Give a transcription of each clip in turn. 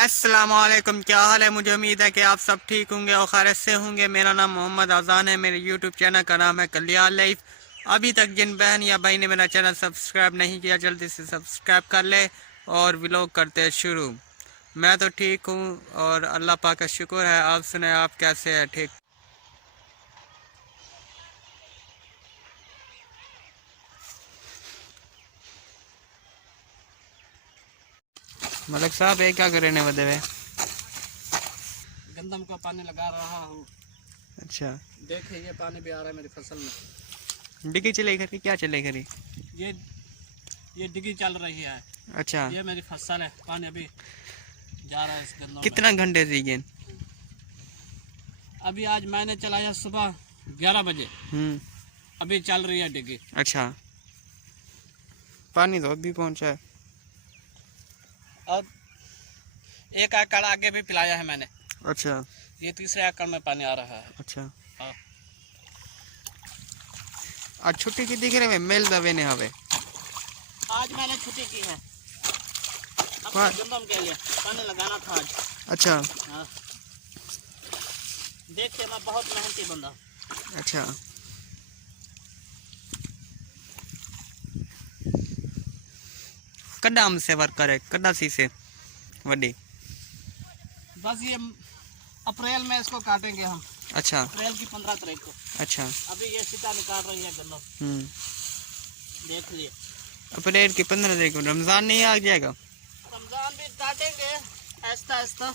अस्सलामुअलैकुम, क्या हाल है। मुझे उम्मीद है कि आप सब ठीक होंगे और खैरियत से होंगे। मेरा नाम मोहम्मद अजान है। मेरे यूट्यूब चैनल का नाम है कल्याण लाइफ। अभी तक जिन बहन या भाई ने मेरा चैनल सब्सक्राइब नहीं किया, जल्दी से सब्सक्राइब कर ले और व्लॉग करते हैं शुरू। मैं तो ठीक हूँ और अल्लाह पाक का शुक्र है। आप सुने, आप कैसे हैं? ठीक। मलिक साहब, ये क्या करने बदे हुए? गंदम का पानी लगा रहा हूँ। अच्छा, देखिए ये पानी भी आ रहा है मेरी फसल में। डिग्गी चले खरी, क्या चले खरी? ये ये डिग्गी चल रही है। अच्छा, ये मेरी फसल है, पानी अभी जा रहा है इस गंदम कितना में। घंटे से गेंद? अभी आज मैंने चलाया सुबह 11 बजे। अभी चल रही है डिग्गी। अच्छा, पानी तो अभी पहुंचा है। और एक एकड़ आगे भी पिलाया है मैंने। अच्छा, ये तीसरे एकड़ में पानी आ रहा है। अच्छा। हाँ। आज छुट्टी की दिख रहे में मेल दवे ने हवे। आज मैंने छुट्टी की है अपने गंदम के लिए, पानी लगाना था आज। अच्छा। हाँ। देखिए मैं बहुत मेहनती बंदा। अच्छा, कड्डा हमसे वर्क करे, कड्डा सी से वड्डी। बस ये अप्रैल में इसको काटेंगे हम। अच्छा, अप्रैल की 15 तारीख को। अच्छा। अभी ये सीता निकाल रही है गन्ना। देख लिए। अप्रैल की 15 तारीख को रमजान नहीं आ जाएगा? रमजान भी काटेंगे आहिस्ता आहिस्ता।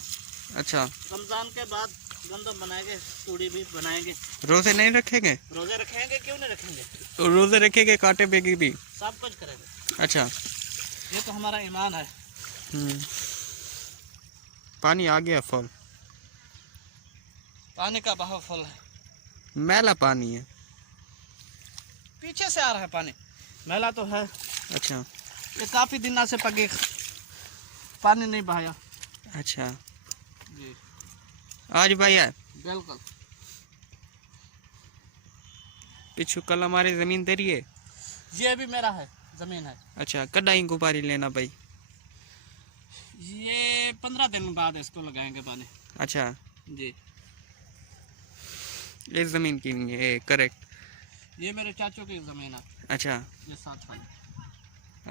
अच्छा, रमजान के बाद गंदम बनाएंगे, तूड़ी भी बनाएंगे। रोजे नहीं रखेंगे? रोजे रखेंगे, क्यों नहीं रखेंगे। तो रोजे रखेंगे, काटे बेगी भी? सब कुछ करेंगे। अच्छा। ये तो हमारा ईमान है। पानी आ गया फुल। पानी का बहाव फुल है। मैला पानी है। पीछे से आ रहा है पानी, मैला तो है। अच्छा, ये काफी दिन से पगे पानी नहीं बहाया। अच्छा। जी आज भैया बिल्कुल। पिछू कल हमारी जमीन तेरी है। ये भी मेरा है, जमीन है। अच्छा, कड्डा ही गुपारी लेना भाई? ये 15 दिन बाद इसको लगाएंगे पानी। अच्छा, जी। इस जमीन की नहीं है, करेक्ट। ये मेरे चाचू की जमीन है। अच्छा, ये साथ वाली।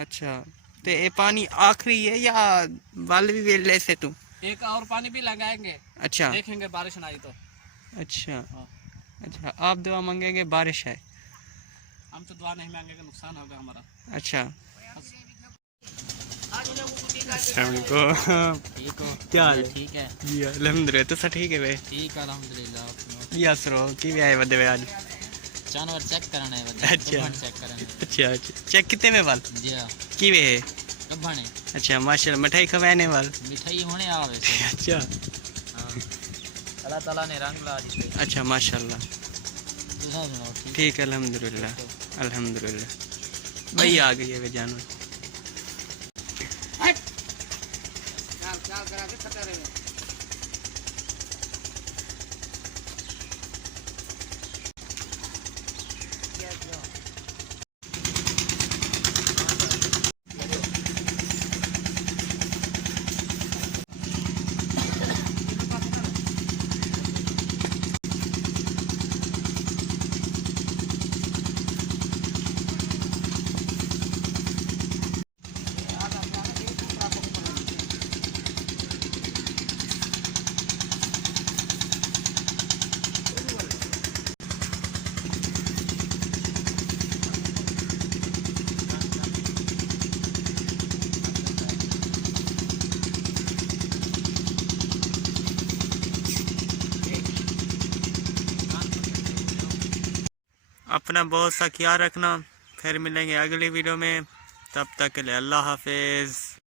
अच्छा। तो ये पानी आखिरी है या वाल भी वेल ले से तू? एक और पानी भी लगाएंगे। अच्छा, देखेंगे बारिश ना आई तो। अच्छा। हाँ। अच्छा, आप दुआ मांगेंगे बारिश है? हम तो दुआ नहीं मांगेंगे, नुकसान होगा हमारा। अच्छा। ठीक हो? क्या हाल है? ठीक है जी अल्हम्दुलिल्लाह। तो ठीक है भाई? ठीक है अल्हम्दुलिल्लाह। यस रो की भी आए बदे आज? जानवर चेक करना है। अच्छा, चेक करना है। अच्छा। अच्छा, चेक कितने में वाल? जी हाँ। की वे है? कब बने? अच्छा, माशाल्लाह। मिठाई खवाने वाल? मिठाई होने आवे से। अच्छा। हाँ। अल्लाह ताला ने रंग ला दी। अच्छा, माशाल्लाह। सुनाओ। ठीक है, अल्हम्दुलिल्लाह। अल्हम्दुलिल्लाह। वही आ गई है वे जानवर। चाल करा के खतरे में। अपना बहुत सा ख्याल रखना। फिर मिलेंगे अगली वीडियो में। तब तक के लिए अल्लाह हाफिज़।